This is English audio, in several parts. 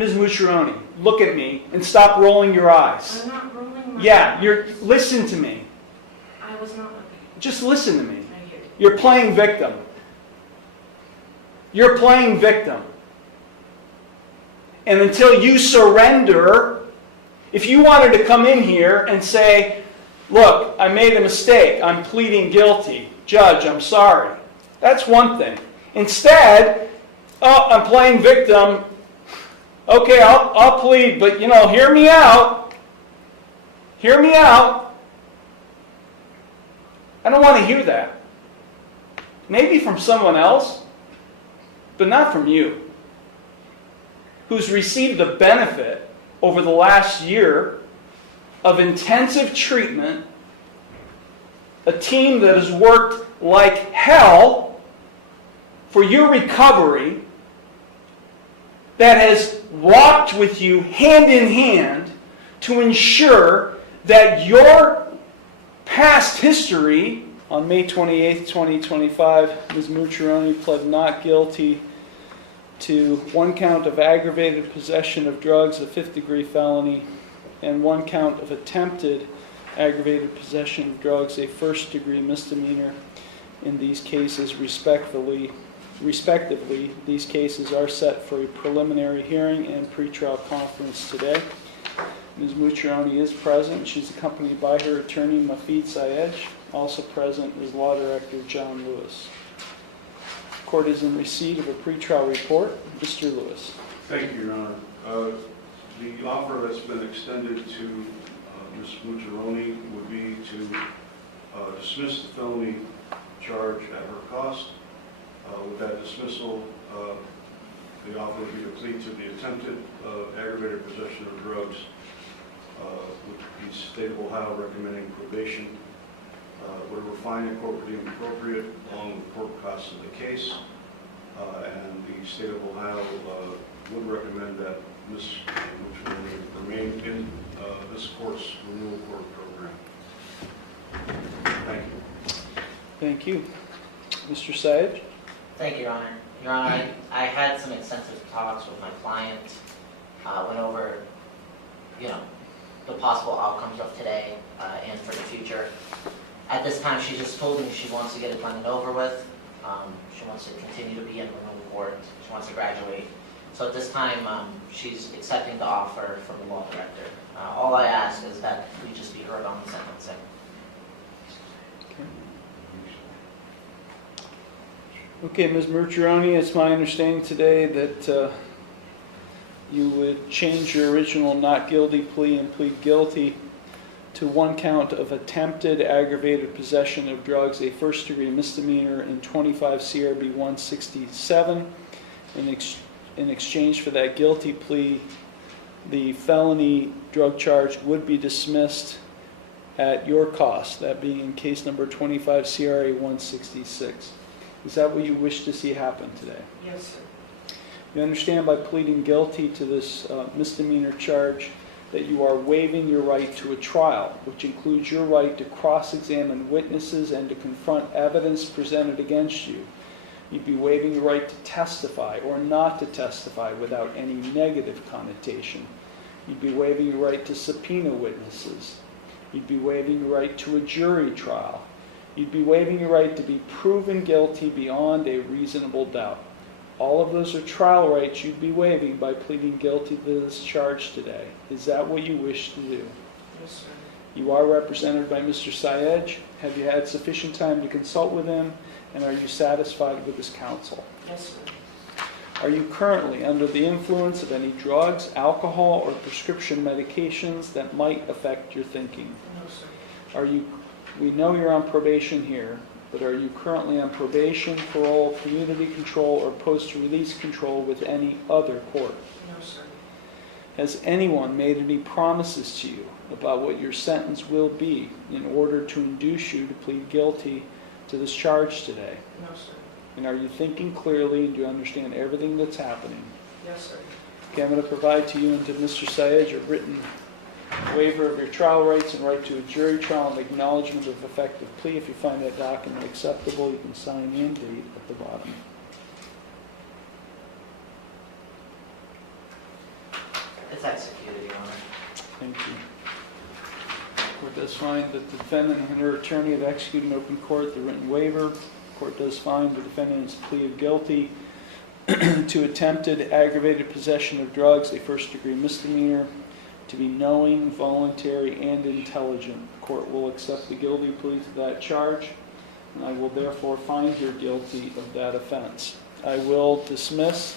Ms. Mucciaroni, look at me and stop rolling your eyes. I'm not rolling my Yeah, listen to me. I was not looking. Just listen to me. I hear you. You're playing victim. You're playing victim. And until you surrender, if you wanted to come in here and say, look, I made a mistake, I'm pleading guilty, judge, I'm sorry. That's one thing. Instead, oh, I'm playing victim. Okay, I'll plead, but hear me out. Hear me out. I don't want to hear that. Maybe from someone else, but not from you, who's received the benefit over the last year of intensive treatment, a team that has worked like hell for your recovery, that has walked with you hand in hand to ensure that your past history. On May 28th, 2025, Ms. Mucciaroni pled not guilty to one count of aggravated possession of drugs, a fifth-degree felony, and one count of attempted aggravated possession of drugs, a first-degree misdemeanor. In these cases, respectively, these cases are set for a preliminary hearing and pretrial conference today. Ms. Mucciaroni is present. She's accompanied by her attorney, Mafid Sayed. Also present is Law Director John Lewis. The court is in receipt of a pretrial report. Mr. Lewis. Thank you, Your Honor. The offer that's been extended to Ms. Mucciaroni would be to dismiss the felony charge at her cost. With that dismissal, the offer would be to plead to the attempted aggravated possession of drugs, with the state of Ohio recommending probation. Whatever fine the court would deem appropriate, along with the court costs of the case, and the state of Ohio would recommend that Ms. Mucciaroni remain in this court's renewal court program. Thank you. Thank you. Mr. Sayed. Thank you, Your Honor. Your Honor, I had some extensive talks with my client, went over, the possible outcomes of today and for the future. At this time, she just told me she wants to get it done and over with. She wants to continue to be in renewal court. She wants to graduate. So at this time, she's accepting the offer from the law director. All I ask is that we just be heard on the sentencing. Okay, Ms. Mucciaroni, it's my understanding today that you would change your original not guilty plea and plead guilty to one count of attempted aggravated possession of drugs, a first-degree misdemeanor in 25 CRB 167. In exchange for that guilty plea, the felony drug charge would be dismissed at your cost, that being in case number 25 CRA 166. Is that what you wish to see happen today? Yes, sir. You understand by pleading guilty to this misdemeanor charge that you are waiving your right to a trial, which includes your right to cross-examine witnesses and to confront evidence presented against you. You'd be waiving your right to testify or not to testify without any negative connotation. You'd be waiving your right to subpoena witnesses. You'd be waiving your right to a jury trial. You'd be waiving your right to be proven guilty beyond a reasonable doubt. All of those are trial rights you'd be waiving by pleading guilty to this charge today. Is that what you wish to do? Yes, sir. You are represented by Mr. Sayed. Have you had sufficient time to consult with him? And are you satisfied with his counsel? Yes, sir. Are you currently under the influence of any drugs, alcohol, or prescription medications that might affect your thinking? No, sir. We know you're on probation here, but are you currently on probation, parole, community control, or post-release control with any other court? No, sir. Has anyone made any promises to you about what your sentence will be in order to induce you to plead guilty to this charge today? No, sir. And are you thinking clearly and do you understand everything that's happening? Yes, sir. Okay, I'm going to provide to you and to Mr. Sayed your written waiver of your trial rights and right to a jury trial and acknowledgement of effective plea. If you find that document acceptable, you can sign and date at the bottom. It's executed, Your Honor. Thank you. Court does find that the defendant and her attorney have executed in open court the written waiver. Court does find the defendant's plea of guilty to attempted aggravated possession of drugs, a first-degree misdemeanor, to be knowing, voluntary, and intelligent. The court will accept the guilty plea to that charge, and I will therefore find her guilty of that offense. I will dismiss,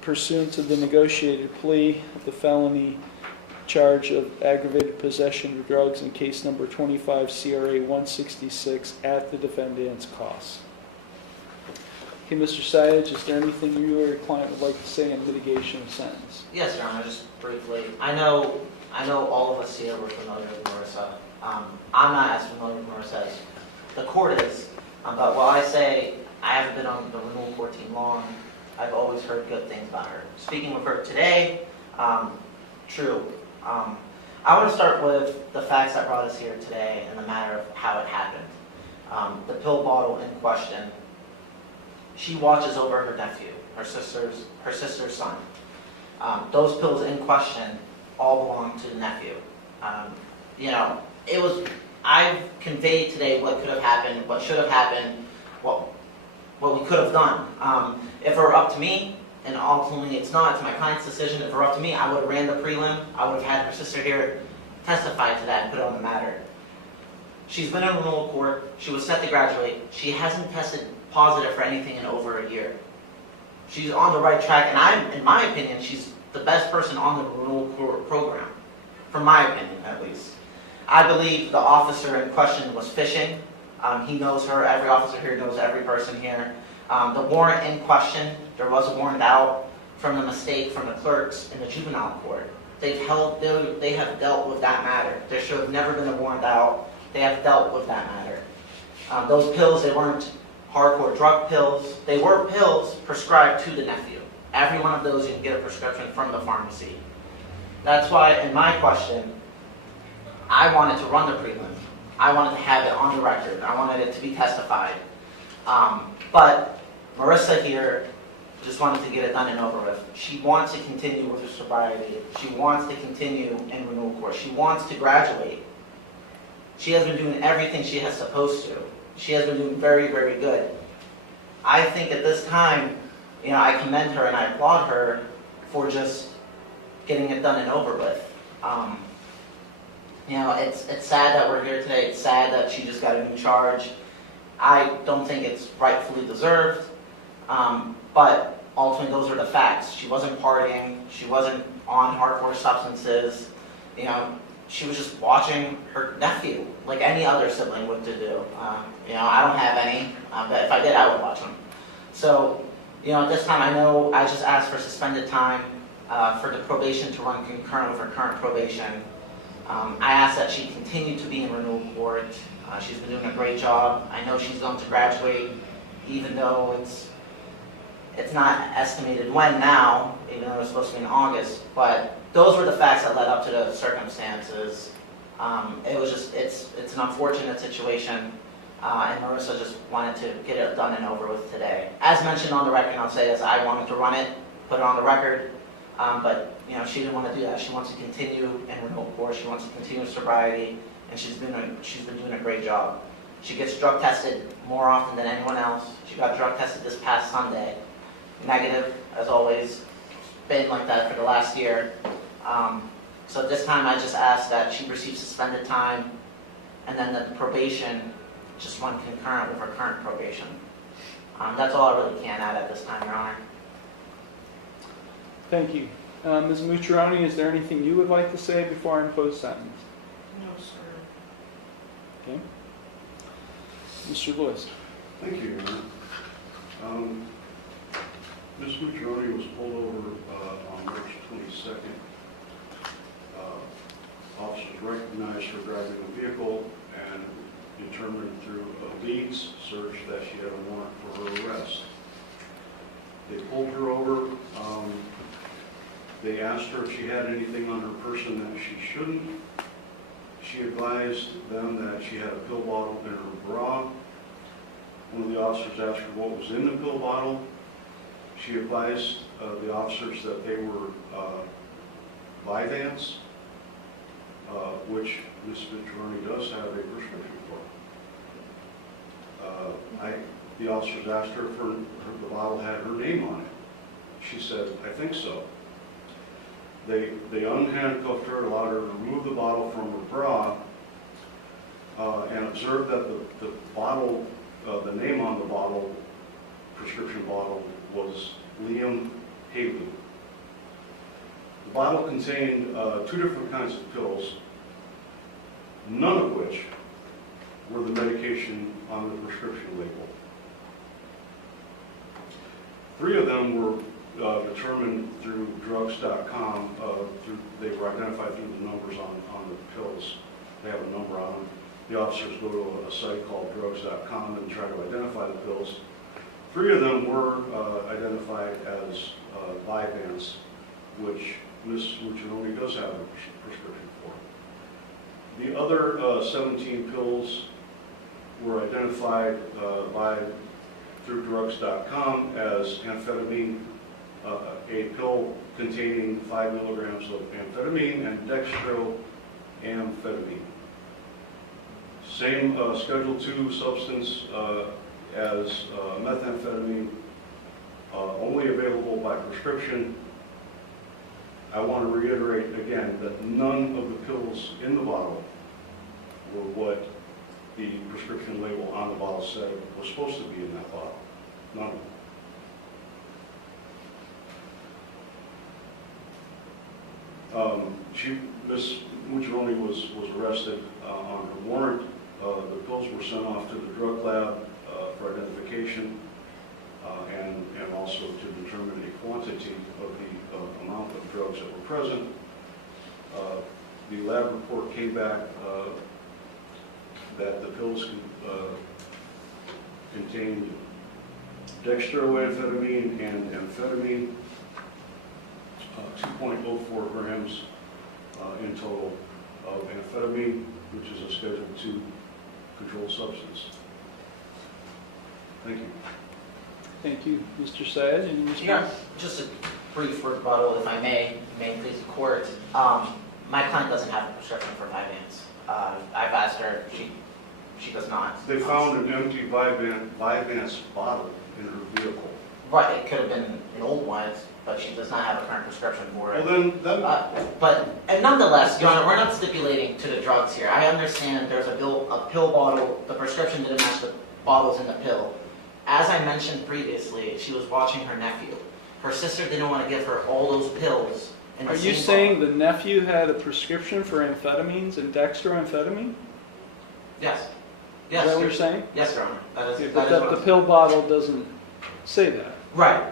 pursuant to the negotiated plea, the felony charge of aggravated possession of drugs in case number 25 CRA 166 at the defendant's cost. Okay, Mr. Sayed, is there anything you or your client would like to say in mitigation of sentence? Yes, Your Honor, just briefly. I know all of us here were familiar with Marissa. I'm not as familiar with Marissa as the court is, but while I say I haven't been on the renewal court team long, I've always heard good things about her. Speaking with her today, true. I want to start with the facts that brought us here today and the matter of how it happened. The pill bottle in question. She watches over her nephew, her sister's son. Those pills in question all belong to the nephew. I've conveyed today what could have happened, what should have happened, what we could have done. If it were up to me, and ultimately it's not, it's my client's decision, if it were up to me, I would have ran the prelim, I would have had her sister here testify to that and put it on the matter. She's been in renewal court, she was set to graduate, she hasn't tested positive for anything in over a year. She's on the right track, and in my opinion, she's the best person on the renewal court program, from my opinion at least. I believe the officer in question was fishing. He knows her, every officer here knows every person here. The warrant in question, there was a warrant out from the mistake from the clerks in the juvenile court. They have dealt with that matter. There should have never been a warrant out. They have dealt with that matter. Those pills, they weren't hardcore drug pills. They were pills prescribed to the nephew. Every one of those you can get a prescription from the pharmacy. That's why in my question, I wanted to run the prelim. I wanted to have it on the record. I wanted it to be testified. But Marissa here just wanted to get it done and over with. She wants to continue with her sobriety. She wants to continue in renewal court. She wants to graduate. She has been doing everything she has supposed to. She has been doing very, very good. I think at this time, I commend her and I applaud her for just getting it done and over with. It's sad that we're here today. It's sad that she just got a new charge. I don't think it's rightfully deserved, but ultimately those are the facts. She wasn't partying. She wasn't on hardcore substances. She was just watching her nephew like any other sibling would to do. I don't have any, but if I did, I would watch him. So, at this time, I just asked for suspended time for the probation to run concurrent with her current probation. I asked that she continue to be in renewal court. She's been doing a great job. I know she's going to graduate, even though it's not estimated when now, even though it's supposed to be in August. But those were the facts that led up to the circumstances. It's an unfortunate situation, and Marissa just wanted to get it done and over with today. As mentioned on the record, I'll say this: I wanted to run it, put it on the record, but she didn't want to do that. She wants to continue in renewal court. She wants to continue sobriety, and she's been doing a great job. She gets drug tested more often than anyone else. She got drug tested this past Sunday, negative as always. Been like that for the last year. So this time I just asked that she receive suspended time, and then that the probation just run concurrent with her current probation. That's all I really can add at this time, Your Honor. Thank you. Ms. Mucciaroni, is there anything you would like to say before I impose sentence? No, sir. Okay. Mr. Lewis. Thank you, Your Honor. Ms. Mucciaroni was pulled over on March 22nd. Officers recognized her driving a vehicle and determined through a leads search that she had a warrant for her arrest. They pulled her over. They asked her if she had anything on her person that she shouldn't. She advised them that she had a pill bottle in her bra. One of the officers asked her what was in the pill bottle. She advised the officers that they were Vyvanse, which Ms. Venturoni does have a prescription for. The officers asked her if the bottle had her name on it. She said, I think so. They unhandcuffed her, allowed her to remove the bottle from her bra, and observed that the bottle, the name on the bottle, prescription bottle, was Liam Haley. The bottle contained 2 different kinds of pills, none of which were the medication on the prescription label. 3 of them were determined through drugs.com. They were identified through the numbers on the pills. They have a number on them. The officers go to a site called drugs.com and try to identify the pills. 3 of them were identified as Vyvanse, which Ms. Mucciarone does have a prescription for. The other 17 pills were identified through drugs.com as amphetamine, a pill containing 5 milligrams of amphetamine and dextroamphetamine. Same Schedule II substance as methamphetamine, only available by prescription. I want to reiterate again that none of the pills in the bottle were what the prescription label on the bottle said was supposed to be in that bottle. None of them. Ms. Mucciarone was arrested on her warrant. The pills were sent off to the drug lab for identification and also to determine the quantity of the amount of drugs that were present. The lab report came back that the pills contained dextroamphetamine and amphetamine, 2.04 grams in total of amphetamine, which is a Schedule II controlled substance. Thank you. Thank you. Mr. Syed, any response? Yeah, just a brief rebuttal, if I may please the court. My client doesn't have a prescription for Vyvanse. I've asked her, she does not. They found an empty Vyvanse bottle in her vehicle. Right, it could have been an old one, but she does not have a current prescription for it. Well then, But nonetheless, Your Honor, we're not stipulating to the drugs here. I understand there's a pill bottle, the prescription didn't match the bottles in the pill. As I mentioned previously, she was watching her nephew. Her sister didn't want to give her all those pills in the Are same you saying bottle. the nephew had a prescription for amphetamines and dextroamphetamine? Yes. Is Yes. that what you're saying? Yes, Your Honor. That is But what the I'm- pill bottle doesn't say that. Right.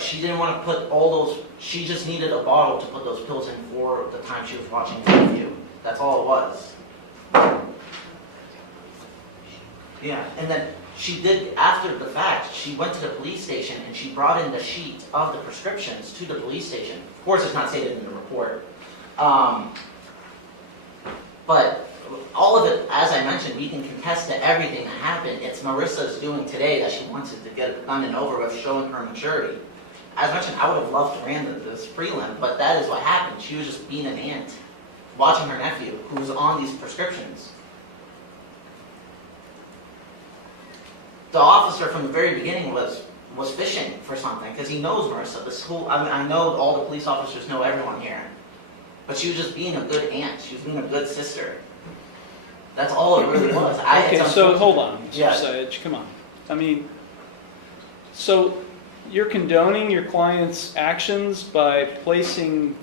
She didn't want to put all those, she just needed a bottle to put those pills in for the time she was watching her nephew. That's all it was. Yeah, and then she did, after the fact, she went to the police station and she brought in the sheet of the prescriptions to the police station. Of course, it's not stated in the report. But all of it, as I mentioned, we can contest to everything that happened. It's Marissa's doing today that she wanted to get it done and over with, showing her maturity. As mentioned, I would have loved to ran this prelim, but that is what happened. She was just being an aunt, watching her nephew, who was on these prescriptions. The officer from the very beginning was fishing for something, because he knows Marissa. I know all the police officers know everyone here. But she was just being a good aunt. She was being a good sister. That's all it really was. Okay, so hold on, Mr. Yeah. Syed, come on. I mean, so you're condoning your client's actions by placing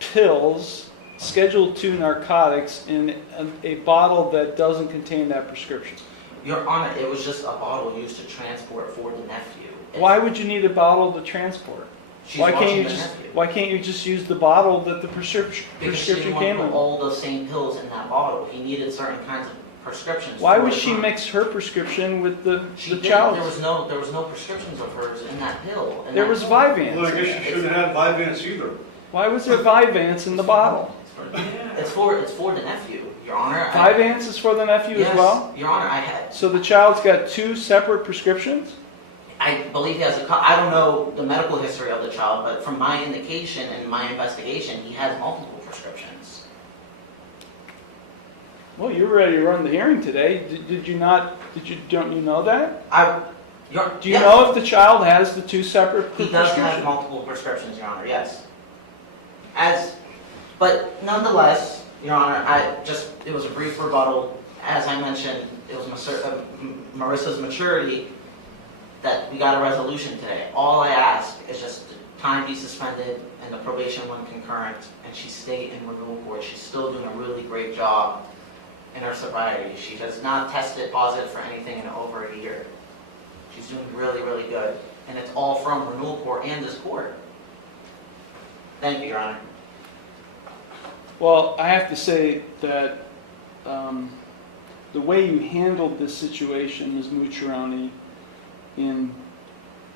pills, Schedule II narcotics, in a bottle that doesn't contain that prescription. Your Honor, it was just a bottle used to transport for the nephew. Why would you need a bottle to transport? She's Why watching can't you the just nephew. Why can't you just use the bottle that the Because she prescription didn't want came to put in? all the same pills in that bottle. He needed certain kinds of prescriptions. Why for would the she time. mix her prescription with the She didn't. child's? There was no prescriptions of hers in that pill. in There that was pill. well, I Vyvanse. guess you shouldn't have Vyvanse either. Why was there Vyvanse in the bottle? It's for the nephew, Your Honor. Vyvanse is for the nephew Yes, as well? Your Honor, I had. So the child's got 2 separate prescriptions? I believe he has I don't know the medical history of the child, but from my indication and my investigation, he has multiple prescriptions. Well, you were ready to run the hearing today. Did you not, don't you know that? Do you know if the child has the two separate He prescriptions? does have multiple prescriptions, Your Honor, yes. But nonetheless, Your Honor, it was a brief rebuttal. As I mentioned, it was Marissa's maturity that we got a resolution today. All I ask is just the time be suspended and the probation one concurrent, and she stay in renewal court. She's still doing a really great job in her sobriety. She has not tested positive for anything in over a year. She's doing really, really good. And it's all from renewal court and this court. Thank you, Your Honor. Well, I have to say that the way you handled this situation, Ms. Mucciarone, in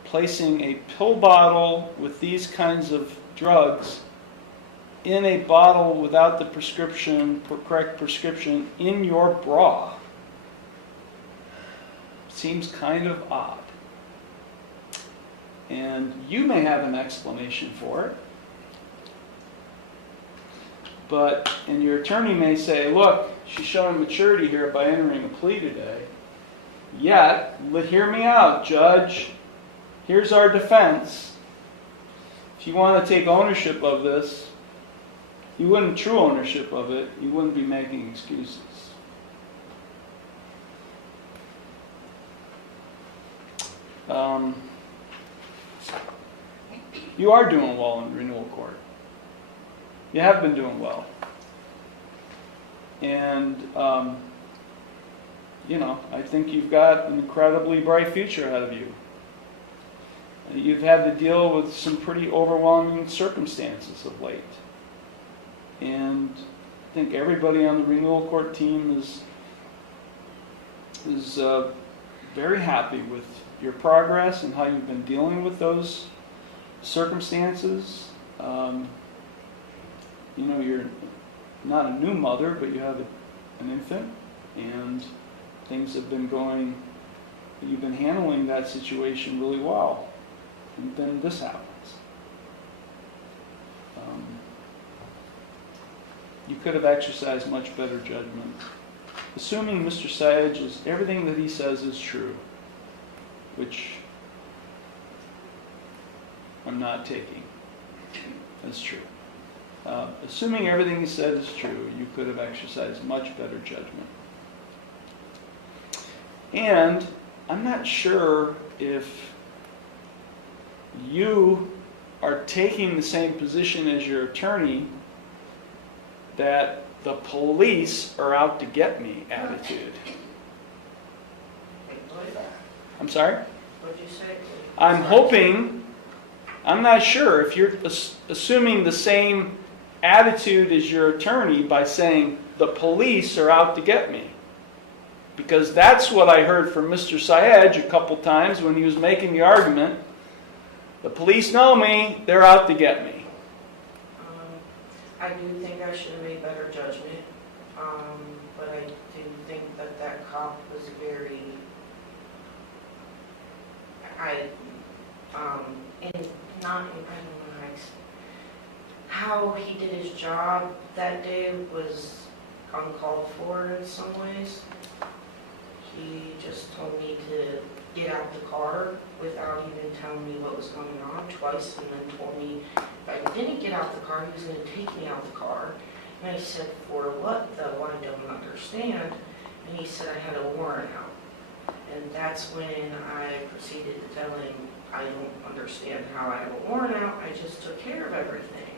placing a pill bottle with these kinds of drugs in a bottle without the correct prescription in your bra, seems kind of odd. And you may have an explanation for it. And your attorney may say, look, she's showing maturity here by entering a plea today. Yet, hear me out, Judge. Here's our defense. If you want to take ownership of this, true ownership of it, you wouldn't be making excuses. You are doing well in renewal court. You have been doing well. And, I think you've got an incredibly bright future ahead of you. You've had to deal with some pretty overwhelming circumstances of late. And I think everybody on the renewal court team is very happy with your progress and how you've been dealing with those circumstances. You're not a new mother, but you have an infant, and things have been you've been handling that situation really well. And then this happens. You could have exercised much better judgment. Assuming Mr. Sage everything that he says is true, which I'm not taking as true. Assuming everything he said is true, you could have exercised much better judgment. And I'm not sure if you are taking the same position as your attorney, that the police are out to get me attitude. I'm sorry? What'd you say? I'm not sure if you're assuming the same attitude as your attorney by saying the police are out to get me. Because that's what I heard from Mr. Syed a couple times when he was making the argument. The police know me, they're out to get me. I do think I should have made better judgment, but I do think that cop was very, how he did his job that day was uncalled for in some ways. He just told me to get out the car without even telling me what was going on twice, and then told me if I didn't get out the car, he was going to take me out the car. And I said, for what though? I don't understand. And he said I had a warrant out. And that's when I proceeded to tell him I don't understand how I have a warrant out. I just took care of everything.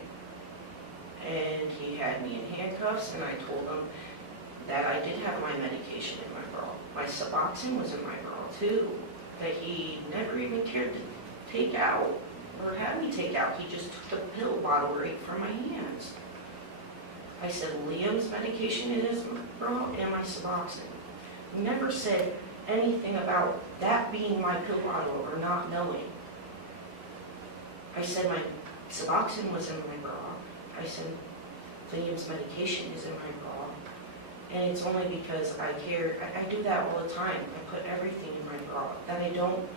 And he had me in handcuffs, and I told him that I did have my medication in my bra. My Suboxone was in my bra too, that he never even cared to take out or have me take out. He just took the pill bottle right from my hands. I said Liam's medication in his bra and my Suboxone. Never said anything about that being my pill bottle or not knowing. I said my Suboxone was in my bra. I said Liam's medication is in my bra. And it's only because I care. I do that all the time. I put everything in my bra. That I don't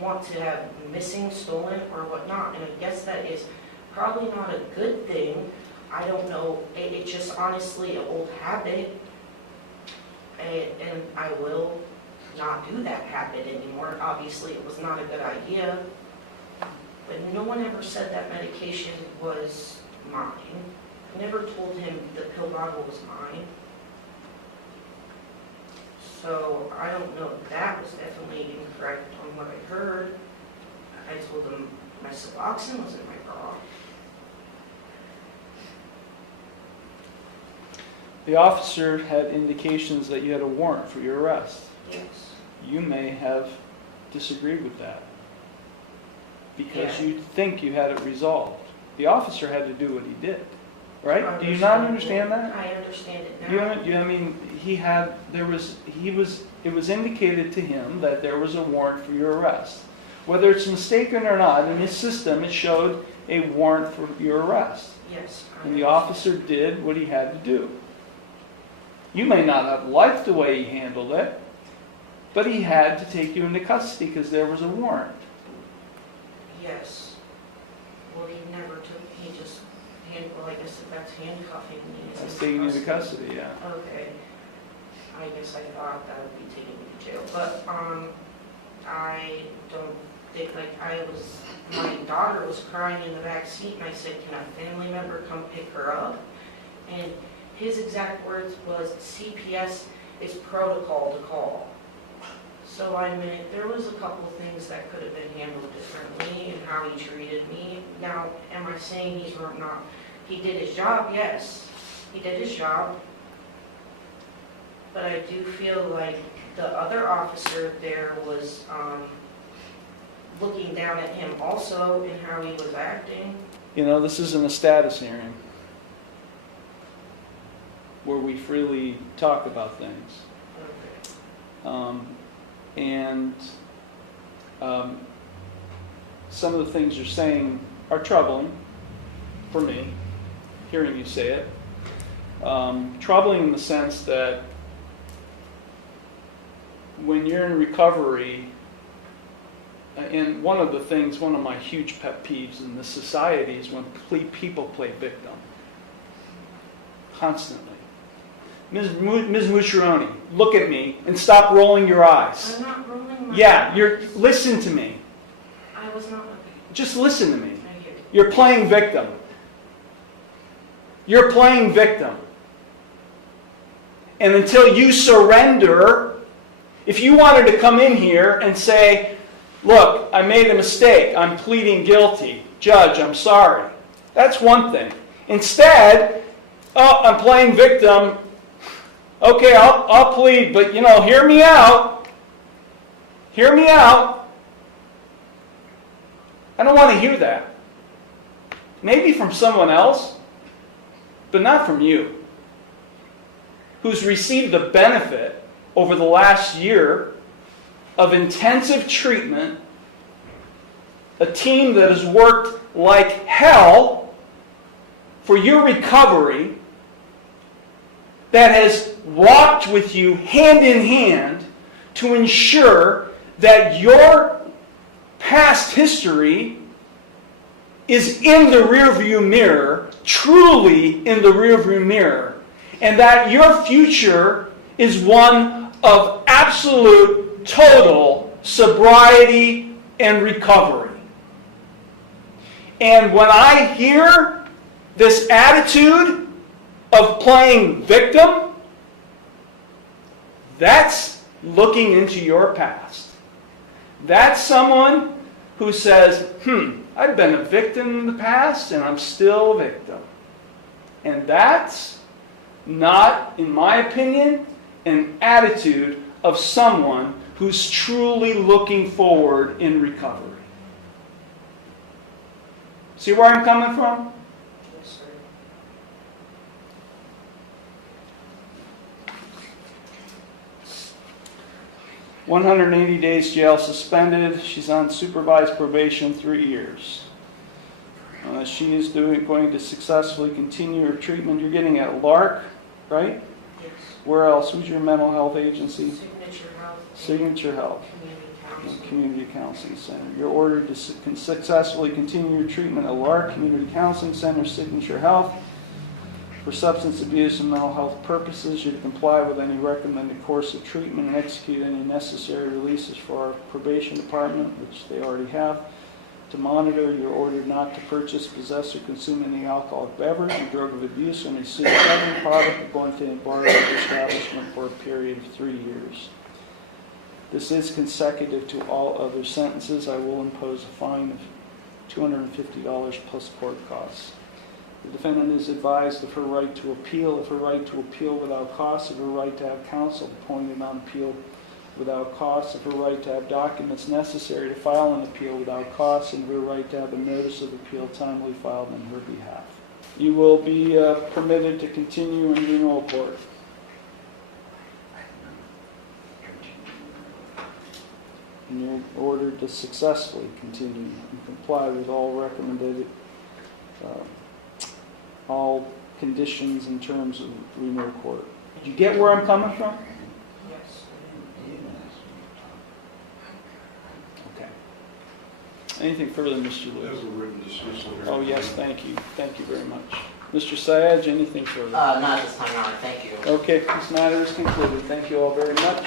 want to have missing, stolen, or whatnot. And I guess that is probably not a good thing. I don't know. It's just honestly an old habit. And I will not do that habit anymore. Obviously, it was not a good idea. But no one ever said that medication was mine. I never told him the pill bottle was mine. So I don't know. That was definitely incorrect on what I heard. I told him my Suboxone was in my bra. The officer had indications that you had a warrant for your arrest. Yes. You may have disagreed with that because Yeah. you think you had it resolved. The officer had to do what he did, right? I Do you not understand that? I understand it You, now. I mean, it was indicated to him that there was a warrant for your arrest. Whether it's mistaken or not, in his system it showed a warrant for your arrest. Yes. I And the understand. officer did what he had to do. You may not have liked the way he handled it, but he had to take you into custody because there was a warrant. Yes. Well, he never took, he just, well, I guess that's handcuffing me. It's That's in taking you into custody, yeah. Okay. I guess I thought that would be taking me to jail, but, I don't think, my daughter was crying in the back seat, and I said, can a family member come pick her up? And his exact words was, CPS is protocol to call. So I mean, there was a couple of things that could have been handled differently in how he treated me. Now, am I saying he's not, he did his job? Yes, he did his job. But I do feel like the other officer there was looking down at him also in how he was acting. You know, this isn't a status hearing where we freely talk about things. And some of the things you're saying are troubling for me, hearing you say it. Troubling in the sense that when you're in recovery, and one of my huge pet peeves in this society is when people play victim. Constantly. Ms. Mucciarone, look at me and stop rolling your eyes. I'm not rolling my Yeah, listen to me. I was not. Just listen to me. I hear you. You're playing victim. You're playing victim. And until you surrender, if you wanted to come in here and say, look, I made a mistake, I'm pleading guilty, judge, I'm sorry. That's one thing. Instead, oh, I'm playing victim. Okay, I'll plead, but hear me out. Hear me out. I don't want to hear that. Maybe from someone else, but not from you, who's received the benefit over the last year of intensive treatment, a team that has worked like hell for your recovery, that has walked with you hand in hand to ensure that your past history is in the rearview mirror, truly in the rearview mirror, and that your future is one of absolute, total sobriety and recovery. And when I hear this attitude of playing victim, that's looking into your past. That's someone who says, I've been a victim in the past and I'm still a victim. And that's not, in my opinion, an attitude of someone who's truly looking forward in recovery. See where I'm coming from? Yes, sir. 180 days jail suspended. She's on supervised probation 3 years. She is going to successfully continue her treatment. You're getting at Lark, right? Yes. Where else? Who's your mental health agency? Signature Health. Signature Health. Community Community Counseling Center. You're ordered to successfully continue your treatment at Lark Community Counseling Center, Signature Health, for substance abuse and mental health purposes. You're to comply with any recommended course of treatment and execute any necessary releases for our probation department, which they already have. To monitor, you're ordered not to purchase, possess, or consume any alcoholic beverage or drug of abuse or any suit-covering product or go into any bar or establishment for a period of 3 years. This is consecutive to all other sentences. I will impose a fine of $250 plus court costs. The defendant is advised of her right to appeal, of her right to appeal without cost, of her right to have counsel appointed on appeal without cost, of her right to have documents necessary to file an appeal without cost, and of her right to have a notice of appeal timely filed on her behalf. You will be permitted to continue in renewal court. And you're ordered to successfully continue and comply with all recommended, all conditions in terms of renewal court. Did you get where I'm coming from? Yes. Okay. Anything further, Mr. There's Lewis? a written dismissal here. Oh, yes, thank you. Thank you very much. Mr. Sayaj, anything further? Not at this time, Your Honor, thank you. Okay, this matter is concluded. Thank you all very much.